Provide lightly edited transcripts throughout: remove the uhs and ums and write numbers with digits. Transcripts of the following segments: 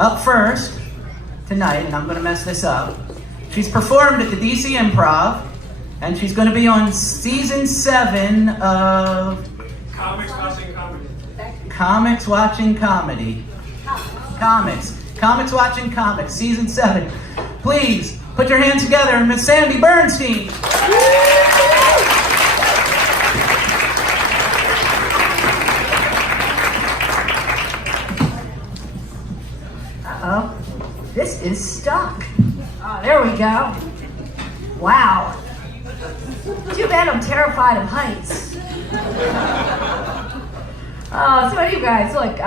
up first tonight, and I'm going to mess this up. She's performed at the DC Improv, and she's going to be on season 7 of Comics Watching Comedy. Comics Watching Comedy. Comics Watching Comics, season 7. Please put your hands together and Miss Sandy Bernstein. Uh-oh. This is stuck. Oh, there we go. Wow. Too bad I'm terrified of heights. So anyway, guys, look,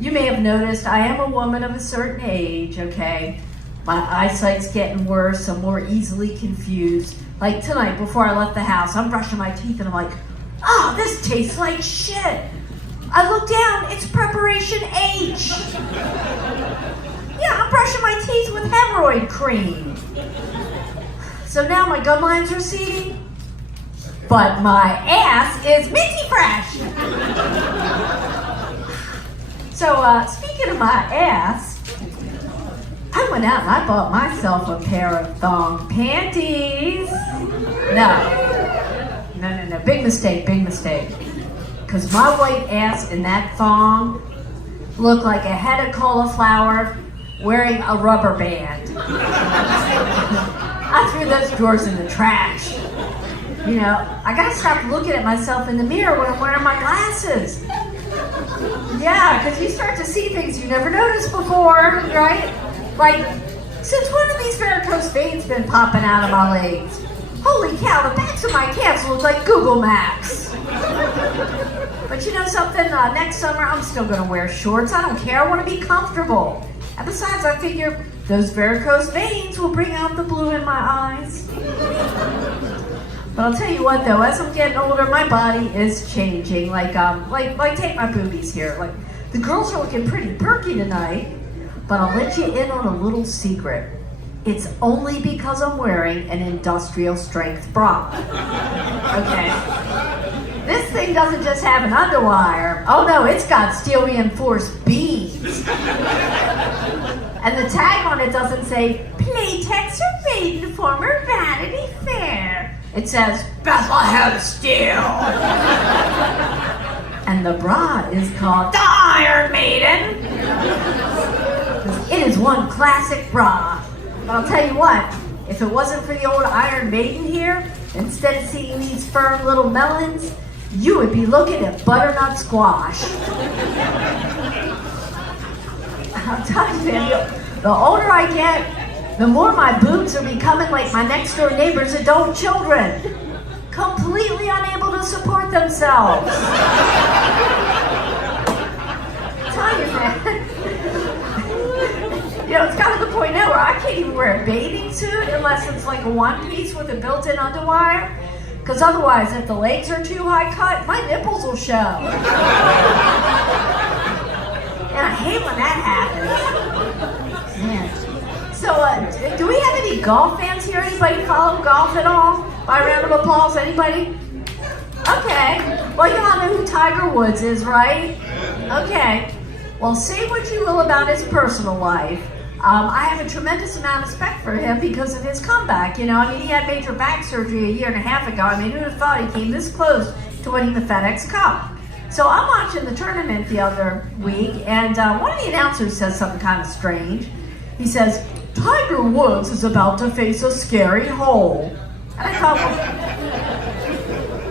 you may have noticed I am a woman of a certain age, okay? My eyesight's getting worse. I'm more easily confused. Like tonight, before I left the house, I'm brushing my teeth and I'm like, oh, this tastes like shit. I look down, it's preparation H. Yeah, I'm brushing my teeth with hemorrhoid cream. So now my gum lines are receding, but my ass is minty fresh. So speaking of my ass, I went out and I bought myself a pair of thong panties. No, big mistake. Because my white ass in that thong looked like a head of cauliflower wearing a rubber band. I threw those drawers in the trash. You know, I gotta stop looking at myself in the mirror when I'm wearing my glasses. Yeah, because you start to see things you never noticed before, right? Like, since when have these varicose veins been popping out of my legs? Holy cow, the backs of my calves look like Google Maps. But you know something? Next summer, I'm still going to wear shorts. I don't care. I want to be comfortable. And besides, I figure those varicose veins will bring out the blue in my eyes. But I'll tell you what, though, as I'm getting older, my body is changing. Like take my boobies here. Like, the girls are looking pretty perky tonight, but I'll let you in on a little secret. It's only because I'm wearing an industrial strength bra. Okay? This thing doesn't just have an underwire. Oh no, it's got steel reinforced beads. And the tag on it doesn't say, Playtex or Maidenform or Vanity Fair. It says, Bethlehem Steel. And the bra is called the Iron Maiden. It is one classic bra. But I'll tell you what, if it wasn't for the old Iron Maiden here, instead of seeing these firm little melons, you would be looking at butternut squash. I'm telling you, man, the older I get, the more my boobs are becoming like my next door neighbor's adult children. Completely unable to support themselves. I'm telling you, man. You know, it's gotten to the point now where I can't even wear a bathing suit unless it's like a one piece with a built-in underwire. Because otherwise, if the legs are too high cut, my nipples will show. And I hate when that happens. Man. So, do we have any golf fans here? Anybody follow golf at all? By a round of applause, anybody? Okay. Well, you all know who Tiger Woods is, right? Okay. Well, say what you will about his personal life. I have a tremendous amount of respect for him because of his comeback. You know, I mean, he had major back surgery a year and a half ago. I mean, who would have thought he came this close to winning the FedEx Cup? So I'm watching the tournament the other week, and one of the announcers says something kind of strange. He says, Tiger Woods is about to face a scary hole. And I thought,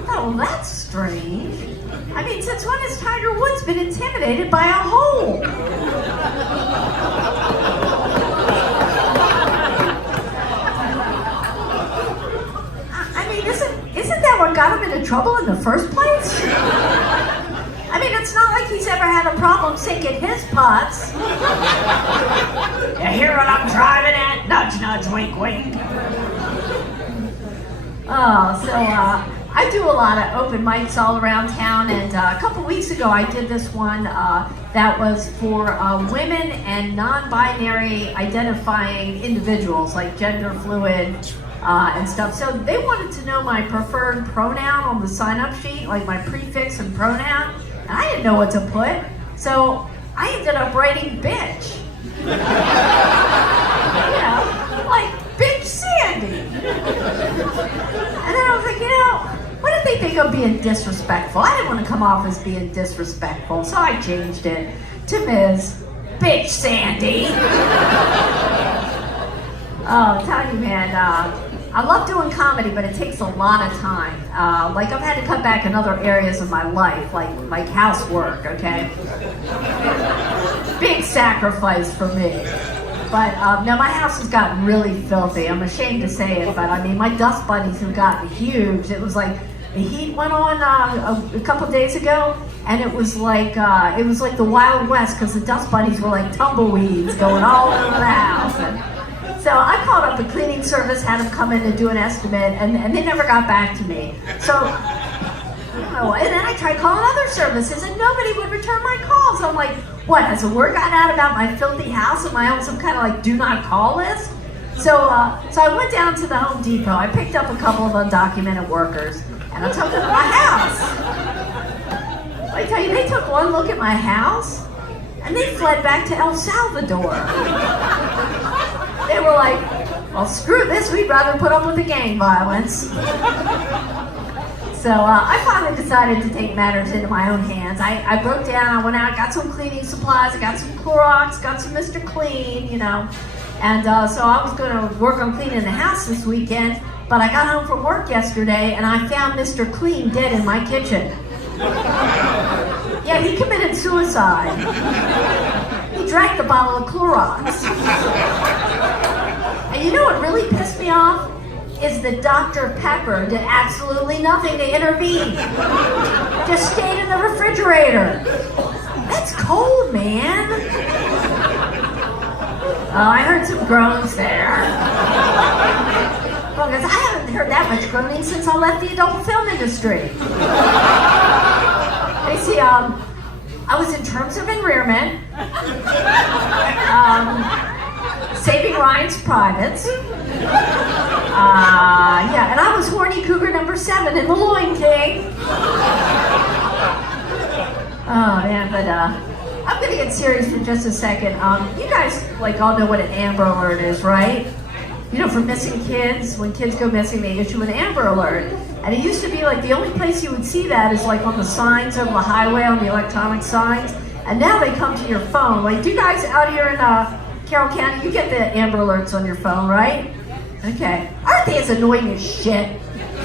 well, that's strange. I mean, since when has Tiger Woods been intimidated by a hole? I mean, isn't that what got him into trouble in the first place? I mean, it's not like he's ever had a problem sinking his putts. You hear what I'm driving at? Nudge, nudge, wink, wink. Oh, so, I do a lot of open mics all around town, and a couple weeks ago I did this one that was for women and non-binary identifying individuals, like gender fluid and stuff. So they wanted to know my preferred pronoun on the sign-up sheet, like my prefix and pronoun, and I didn't know what to put. So I ended up writing bitch. Like Big Sandy. And then I was like, what if they think I'm being disrespectful? I didn't want to come off as being disrespectful, so I changed it to Ms. Bitch Sandy. Oh, I'm telling you, man, I love doing comedy, but it takes a lot of time. Like, I've had to cut back in other areas of my life, like housework, okay? Big sacrifice for me. But now my house has gotten really filthy. I'm ashamed to say it, but I mean, my dust bunnies have gotten huge. It was like the heat went on a couple days ago, and it was like the Wild West, because the dust bunnies were like tumbleweeds going all over the house. And so I called up the cleaning service, had them come in and do an estimate, and they never got back to me. So, and then I tried calling other services, and nobody would return my calls. I'm like, what, has the word gotten out about my filthy house? Am I on some kind of like do not call list? So I went down to the Home Depot. I picked up a couple of undocumented workers, and I took them to my house. I tell you, they took one look at my house, and they fled back to El Salvador. They were like, well, screw this, we'd rather put up with the gang violence. So I finally decided to take matters into my own hands. I broke down, I went out, got some cleaning supplies, I got some Clorox, got some Mr. Clean, And so I was going to work on cleaning the house this weekend, but I got home from work yesterday and I found Mr. Clean dead in my kitchen. Yeah, he committed suicide. He drank the bottle of Clorox. And you know what really pissed me off? Is that Dr. Pepper did absolutely nothing to intervene. Just stayed in the refrigerator. That's cold, man. Oh, I heard some groans there. Well, because I haven't heard that much groaning since I left the adult film industry. You see, I was in Terms of Endearment, Saving Ryan's Privates, and I was horny cougar number 7 in The Loin King. Oh man, but I'm gonna get serious for just a second. You guys all know what an Amber Alert is, right? For missing kids, when kids go missing, they issue an Amber Alert. And it used to be the only place you would see that is on the signs over the highway, on the electronic signs. And now they come to your phone. Do you guys out here in Carroll County, you get the Amber Alerts on your phone, right? Okay. Aren't they as annoying as shit?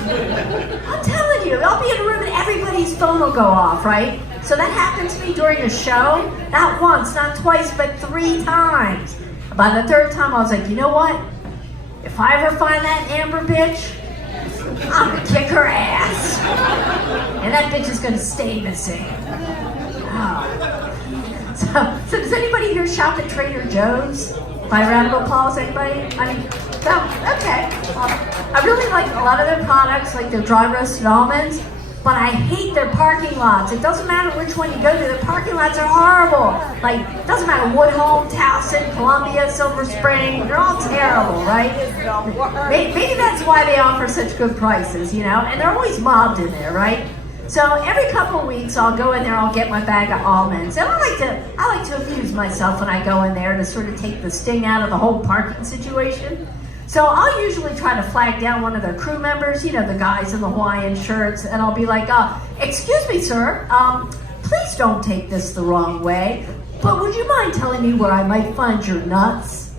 I'm telling you, I'll be in a room and everybody's phone will go off, right? So that happened to me during a show, not once, not twice, but 3 times. By the 3rd time, I was like, you know what? If I ever find that Amber bitch, I'm gonna kick her ass. And that bitch is gonna stay missing. Oh. So does anybody here shop at Trader Joe's? By round of applause, anybody? No? Okay. I really like a lot of their products, like their dry roasted almonds, but I hate their parking lots. It doesn't matter which one you go to, their parking lots are horrible. It doesn't matter Woodhome, Towson, Columbia, Silver Spring, they're all terrible, right? Maybe that's why they offer such good prices, and they're always mobbed in there, right? So every couple of weeks I'll go in there, I'll get my bag of almonds. And I like to amuse myself when I go in there to sort of take the sting out of the whole parking situation. So I'll usually try to flag down one of their crew members, the guys in the Hawaiian shirts, and I'll be like, excuse me, sir, please don't take this the wrong way, but would you mind telling me where I might find your nuts?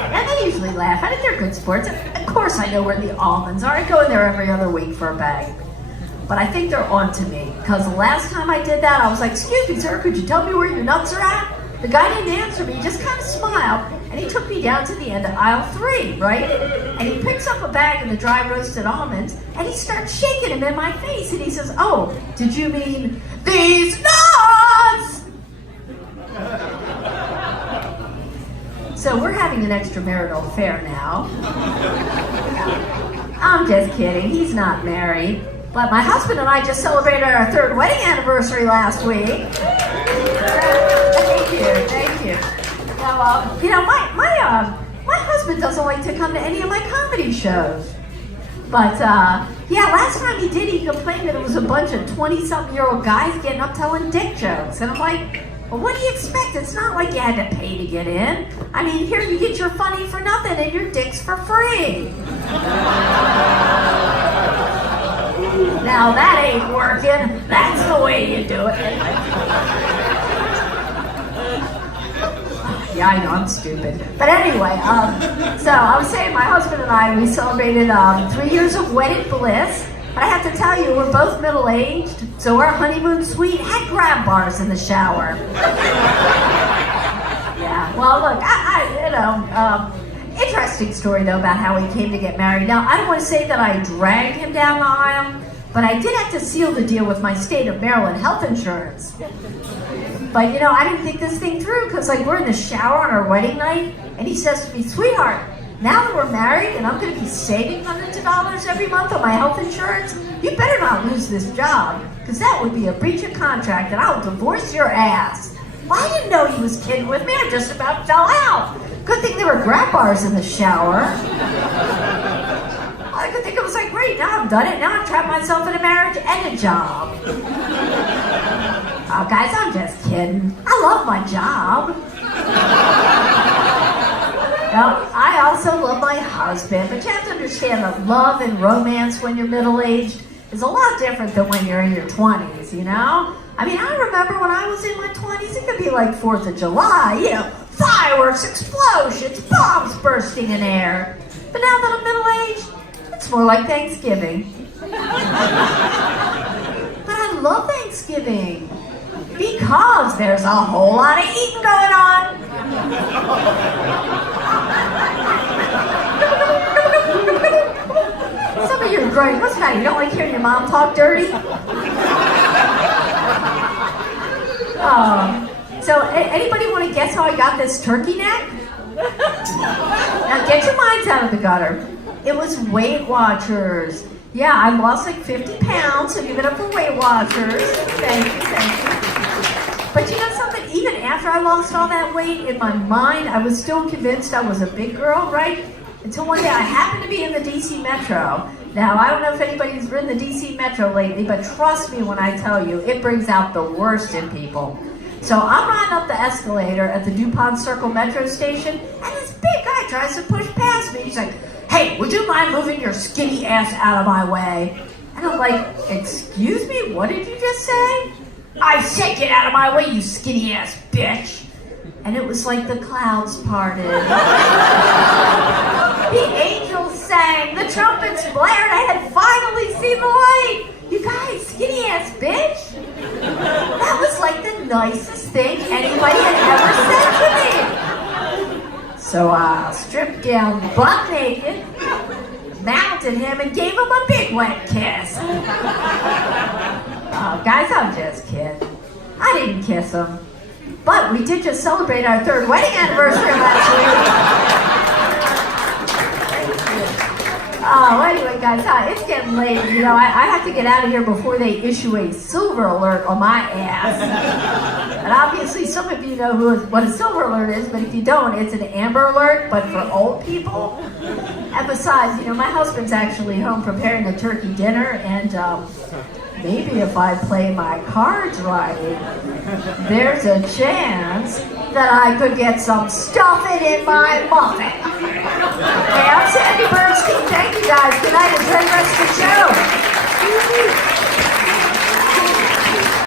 And they usually laugh. I think they're good sports. Of course I know where the almonds are. I go in there every other week for a bag. But I think they're on to me, because the last time I did that, I was like, excuse me, sir, could you tell me where your nuts are at? The guy didn't answer me, he just kind of smiled, and he took me down to the end of aisle 3, right? And he picks up a bag of the dry roasted almonds, and he starts shaking them in my face, and he says, oh, did you mean these nuts? So we're having an extramarital affair now. I'm just kidding, he's not married. But my husband and I just celebrated our 3rd wedding anniversary last week. Thank you. Now, my husband doesn't like to come to any of my comedy shows. But, last time he did, he complained that it was a bunch of 20-something-year-old guys getting up telling dick jokes. And I'm like, Well, what do you expect? It's not like you had to pay to get in. I mean, here you get your funny for nothing and your dicks for free. Now that ain't working. That's the way you do it. Yeah, I know, I'm stupid. But anyway, so I was saying my husband and I, we celebrated 3 years of wedded bliss. But I have to tell you, we're both middle-aged, so our honeymoon suite had grab bars in the shower. Yeah, well, look, interesting story, though, about how he came to get married. Now, I don't want to say that I dragged him down the aisle, but I did have to seal the deal with my state of Maryland health insurance. But, I didn't think this thing through, because, we're in the shower on our wedding night, and he says to me, "Sweetheart, now that we're married and I'm going to be saving hundreds of dollars every month on my health insurance, you better not lose this job, because that would be a breach of contract and I'll divorce your ass." Well, I didn't know he was kidding with me. I just about fell out. Good thing there were grab bars in the shower. I could think it was great, now I've done it. Now I've trapped myself in a marriage and a job. Oh, guys, I'm just kidding. I love my job. Now, I also love my husband, but you have to understand that love and romance when you're middle-aged is a lot different than when you're in your 20s, I mean, I remember when I was in my 20s, it could be like 4th of July, fireworks, explosions, bombs bursting in air. But now that I'm middle-aged, it's more like Thanksgiving. But I love Thanksgiving because there's a whole lot of eating going on. Some of you are growing. What's the matter? You don't like hearing your mom talk dirty? So anybody want to guess how I got this turkey neck? Now get your minds out of the gutter. It was Weight Watchers. Yeah, I lost 50 pounds, so give it up for Weight Watchers. Thank you. But you know something? Even after I lost all that weight, in my mind, I was still convinced I was a big girl, right? Until one day I happened to be in the DC Metro. Now, I don't know if anybody's ridden the DC Metro lately, but trust me when I tell you, it brings out the worst in people. So I'm riding up the escalator at the DuPont Circle Metro station, and this big guy tries to push past me. He's like, "Hey, would you mind moving your skinny ass out of my way?" And I'm like, "Excuse me, what did you just say?" "I said get out of my way, you skinny ass bitch." And it was like the clouds parted. The angels sang, the trumpets blared, I had finally seen the light. You guys, skinny ass bitch. That was like the nicest thing anybody had ever said to me. So I stripped down butt naked, mounted him, and gave him a big wet kiss. Oh, guys, I'm just kidding. I didn't kiss him. But we did just celebrate our 3rd wedding anniversary last week. Oh, anyway, guys, it's getting late. I have to get out of here before they issue a silver alert on my ass. And obviously, some of you know what a silver alert is, but if you don't, it's an amber alert, but for old people. And besides, my husband's actually home preparing a turkey dinner, and maybe if I play my cards right, there's a chance that I could get some stuffing in my muffin. Hey, I'm Sandy Bernstein. Thank you guys. Good night and great rest of the show.